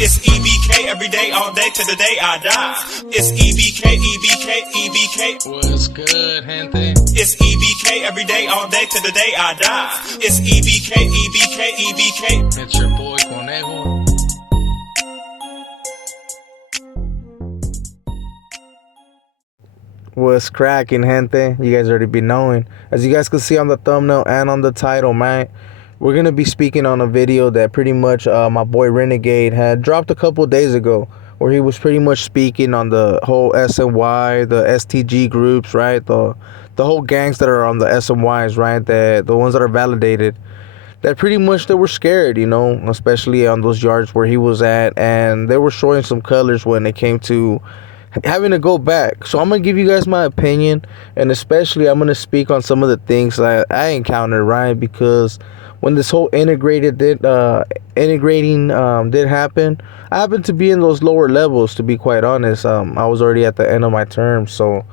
It's E.B.K every day, all day, till the day I die. It's E.B.K, E.B.K, E.B.K. What's good, gente? It's E.B.K every day, all day, till the day I die. It's E.B.K, E.B.K, E.B.K. It's your boy Conejo. What's cracking, gente? You guys already be knowing. As you guys can see on the thumbnail and on the title, man, we're going to be speaking on a video that pretty much my boy Renegade had dropped a couple days ago, where he was pretty much speaking on the whole SNY, the STG groups, right? The whole gangs that are on the SNYs, right? The ones that are validated. That pretty much they were scared, you know, especially on those yards where he was at, and they were showing some colors when it came to having to go back. So I'm gonna give you guys my opinion, and especially I'm gonna speak on some of the things that I encountered, right? Because when this whole integrating did happen, I happened to be in those lower levels, to be quite honest. I was already at the end of my term, so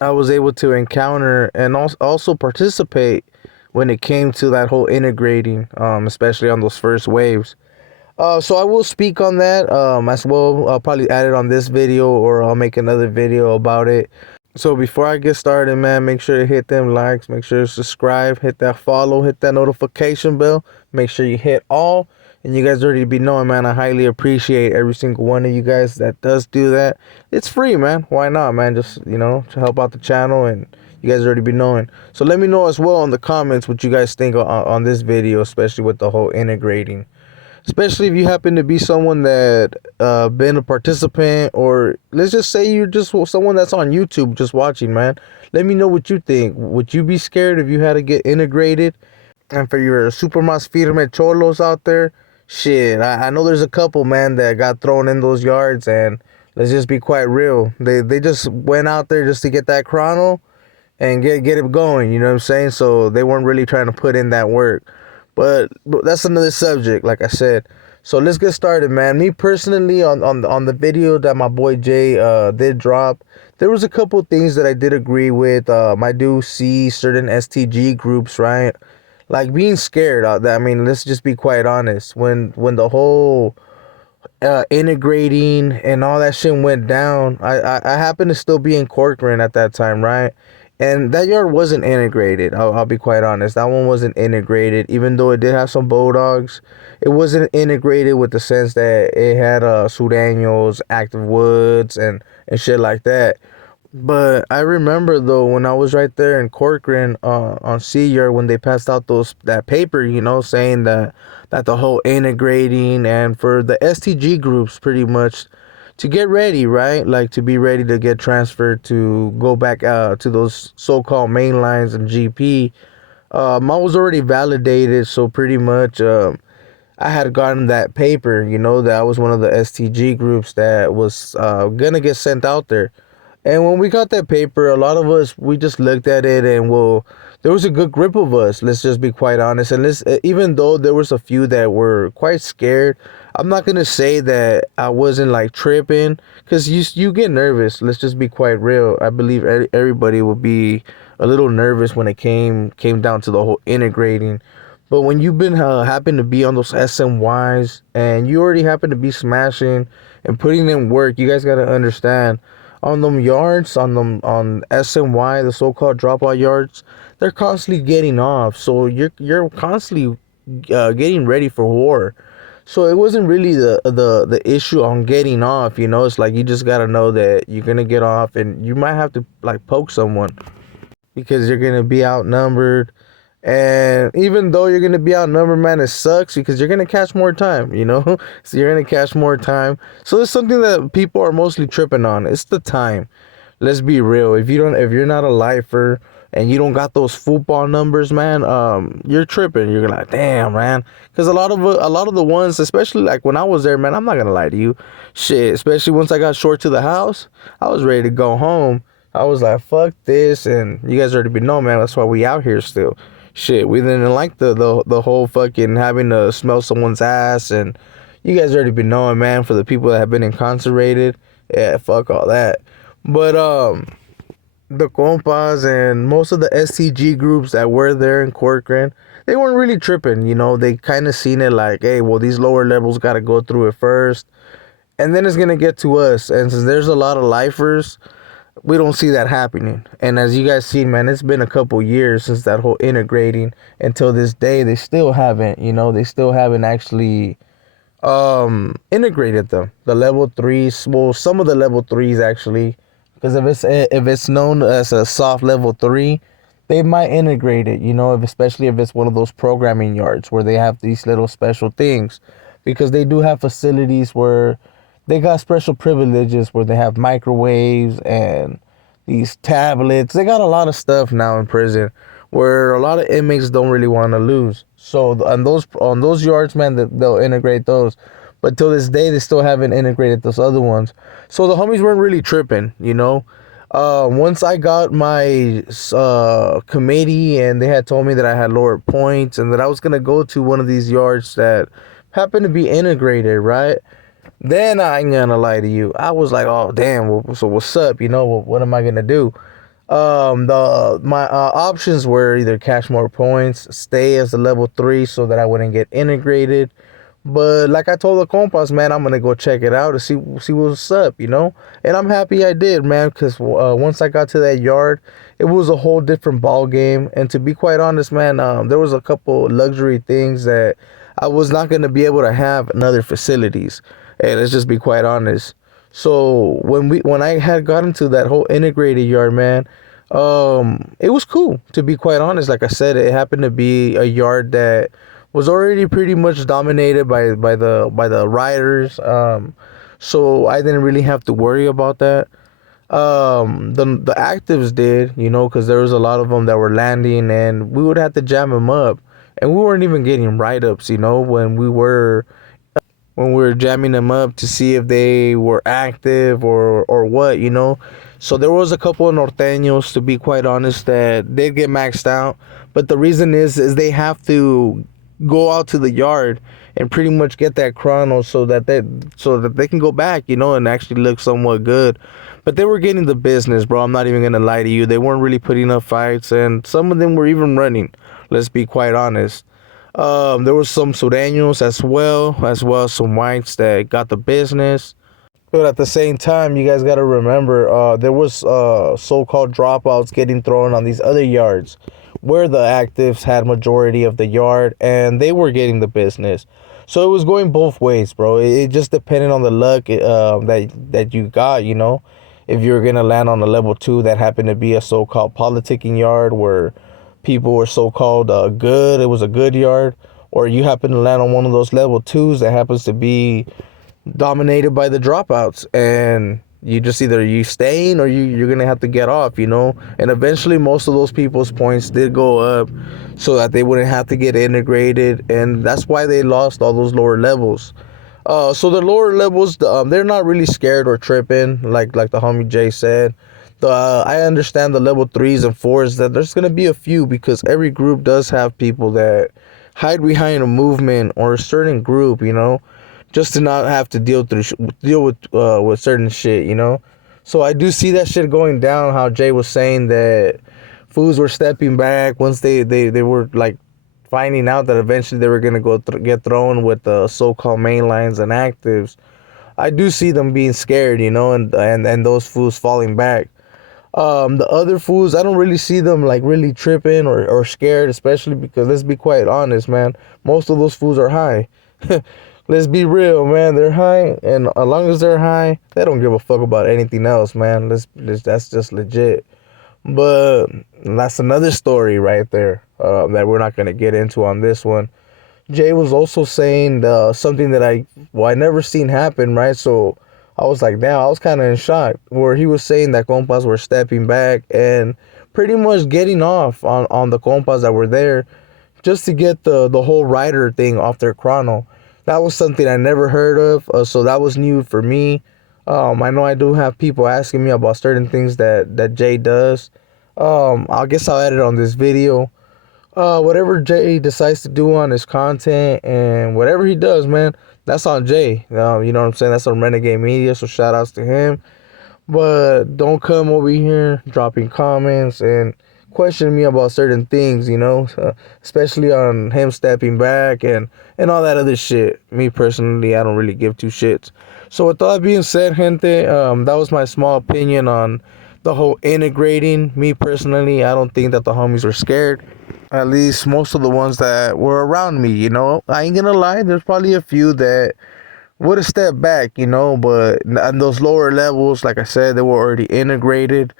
I was able to encounter and also participate when it came to that whole integrating, especially on those first waves. So I will speak on that as well. I'll probably add it on this video, or I'll make another video about it. So before I get started, man, make sure to hit them likes, make sure to subscribe, hit that follow, hit that notification bell, make sure you hit all. And you guys already be knowing, man, I highly appreciate every single one of you guys that does do that. It's free, man. Why not, man? Just, you know, to help out the channel, and you guys already be knowing. So let me know as well in the comments what you guys think on this video, especially with the whole integrating. Especially if you happen to be someone that been a participant, or let's just say you're just someone that's on YouTube just watching, man. Let me know what you think. Would you be scared if you had to get integrated? And for your super mas firme cholos out there, shit, I know there's a couple, man, that got thrown in those yards, and let's just be quite real. They just went out there just to get that chrono and get it going, you know what I'm saying? So they weren't really trying to put in that work. But that's another subject, like I said. So let's get started, man. Me personally, on the video that my boy Jay did drop, there was a couple things that I did agree with. I do see certain STG groups, right? Like being scared. I mean, let's just be quite honest. When the whole integrating and all that shit went down, I happened to still be in Corcoran at that time, right? And that yard wasn't integrated. I'll be quite honest. That one wasn't integrated. Even though it did have some bulldogs, it wasn't integrated with the sense that it had sureños, active woods, and shit like that. But I remember, though, when I was right there in Corcoran on C yard, when they passed out that paper, you know, saying that the whole integrating, and for the STG groups pretty much to get ready, right? Like to be ready to get transferred to go back to those so-called main lines and GP. I was already validated, so pretty much I had gotten that paper, you know, that I was one of the STG groups that was gonna get sent out there. And when we got that paper, a lot of us, we just looked at it, and well, there was a good group of us, let's just be quite honest. And even though there was a few that were quite scared, I'm not going to say that I wasn't like tripping, because you get nervous. Let's just be quite real. I believe everybody would be a little nervous when it came down to the whole integrating. But when you've been happen to be on those SNYs, and you already happen to be smashing and putting in work, you guys got to understand, on them yards, on SNY, the so-called dropout yards, they're constantly getting off. So you're constantly getting ready for war. So it wasn't really the issue on getting off, you know. It's like you just gotta know that you're gonna get off, and you might have to like poke someone because you're gonna be outnumbered. And even though you're going to be outnumbered, man, it sucks because you're going to catch more time, you know? So you're going to catch more time. So it's something that people are mostly tripping on. It's the time. Let's be real. If you're not a lifer and you don't got those football numbers, man, you're tripping. You're like, damn, man. Because a lot of the ones, especially like when I was there, man, I'm not going to lie to you. Shit, especially once I got short to the house, I was ready to go home. I was like, fuck this. And you guys already know, man, that's why we out here still. Shit, we didn't like the whole fucking having to smell someone's ass, and you guys already been knowing, man, for the people that have been incarcerated, yeah, fuck all that. But the compas and most of the STG groups that were there in Corcoran, they weren't really tripping, you know. They kind of seen it like, hey, well, these lower levels got to go through it first, and then it's gonna get to us. And since there's a lot of lifers, we don't see that happening. And as you guys see, man, it's been a couple years since that whole integrating. Until this day, they still haven't, you know, they still haven't actually integrated them. The level 3s, well, some of the level 3s actually, because if it's known as a soft level 3, they might integrate it, you know, especially if it's one of those programming yards where they have these little special things, because they do have facilities where they got special privileges where they have microwaves and these tablets. They got a lot of stuff now in prison where a lot of inmates don't really want to lose. So on those yards, man, they'll integrate those. But till this day, they still haven't integrated those other ones. So the homies weren't really tripping, you know. Once I got my committee and they had told me that I had lower points and that I was gonna go to one of these yards that happened to be integrated, right? Then I ain't gonna lie to you, I was like, oh damn, well, so what's up? You know, what am I gonna do? My options were either cash more points, stay as a level 3 so that I wouldn't get integrated. But like I told the compas, man, I'm gonna go check it out to see what's up, you know. And I'm happy I did, man, because once I got to that yard, it was a whole different ball game. And to be quite honest, man, there was a couple luxury things that I was not gonna be able to have in other facilities. And let's just be quite honest. So when I had gotten to that whole integrated yard, man, it was cool, to be quite honest. Like I said, it happened to be a yard that was already pretty much dominated by the riders. So I didn't really have to worry about that. The actives did, you know, because there was a lot of them that were landing, and we would have to jam them up, and we weren't even getting write ups, you know, when we were jamming them up to see if they were active or what, you know. So there was a couple of norteños, to be quite honest, that did get maxed out. But the reason is they have to go out to the yard and pretty much get that chrono so that they can go back, you know, and actually look somewhat good. But they were getting the business, bro. I'm not even gonna lie to you. They weren't really putting up fights, and some of them were even running. Let's be quite honest. There was some Sureños as well as some whites that got the business. But at the same time, you guys got to remember, there was so-called dropouts getting thrown on these other yards where the actives had majority of the yard and they were getting the business. So it was going both ways, bro. It just depended on the luck that you got, you know. If you're going to land on a level 2 that happened to be a so-called politicking yard where people were so-called good, it was a good yard, or you happen to land on one of those level 2s that happens to be dominated by the dropouts, and you just either you staying or you're gonna have to get off, you know. And eventually most of those people's points did go up so that they wouldn't have to get integrated, and that's why they lost all those lower levels. So the lower levels, they're not really scared or tripping like the homie Jay said. I understand the level 3s and 4s that there's gonna be a few, because every group does have people that hide behind a movement or a certain group, you know, just to not have to deal with certain shit, you know. So I do see that shit going down. How Jay was saying that fools were stepping back once they were like finding out that eventually they were gonna get thrown with the so-called mainlines and actives. I do see them being scared, you know, and those fools falling back. The other fools, I don't really see them like really tripping or scared, especially because let's be quite honest, man. Most of those fools are high. Let's be real, man. They're high, and as long as they're high, they don't give a fuck about anything else, man. That's just legit. But that's another story right there that we're not gonna get into on this one. Jay was also saying something that I never seen happen, right? So I was like, damn, I was kind of in shock. Where he was saying that compas were stepping back and pretty much getting off on the compas that were there just to get the whole rider thing off their chrono. That was something I never heard of, so that was new for me. I know I do have people asking me about certain things that Jay does. I guess I'll add it on this video. Whatever Jay decides to do on his content and whatever he does, man, that's on Jay. You know what I'm saying? That's on Renegade Media, so shout outs to him. But don't come over here dropping comments and question me about certain things, especially on him stepping back and all that other shit. Me personally, I don't really give two shits. So with all that being said, gente, that was my small opinion on the whole integrating. Me personally, I don't think that the homies are scared. At least most of the ones that were around me, I ain't gonna lie, there's probably a few that would have stepped back, but on those lower levels, like I said, they were already integrated.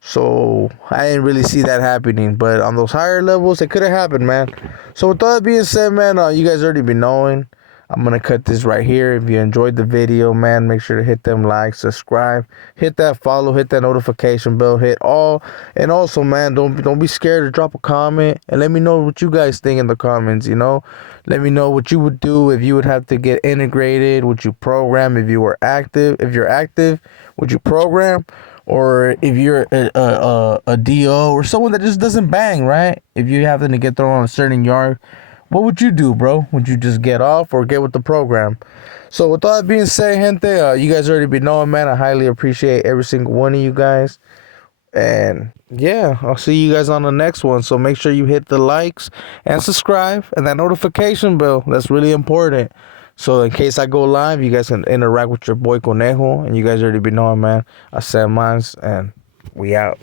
So I didn't really see that happening. But on those higher levels, it could have happened, man. So with all that being said, man, you guys already been knowing. I'm going to cut this right here. If you enjoyed the video, man, make sure to hit them likes, subscribe, hit that follow, hit that notification bell, hit all. And also, man, don't be scared to drop a comment and let me know what you guys think in the comments, Let me know what you would do if you would have to get integrated. Would you program if you were active? If you're active, would you program? Or if you're a DO or someone that just doesn't bang, right? If you happen to get thrown on a certain yard, what would you do, bro? Would you just get off or get with the program? So with all that being said, gente, you guys already been knowing, man. I highly appreciate every single one of you guys. And yeah, I'll see you guys on the next one. So make sure you hit the likes and subscribe and that notification bell. That's really important. So in case I go live, you guys can interact with your boy Conejo. And you guys already been knowing, man. I said mines and we out.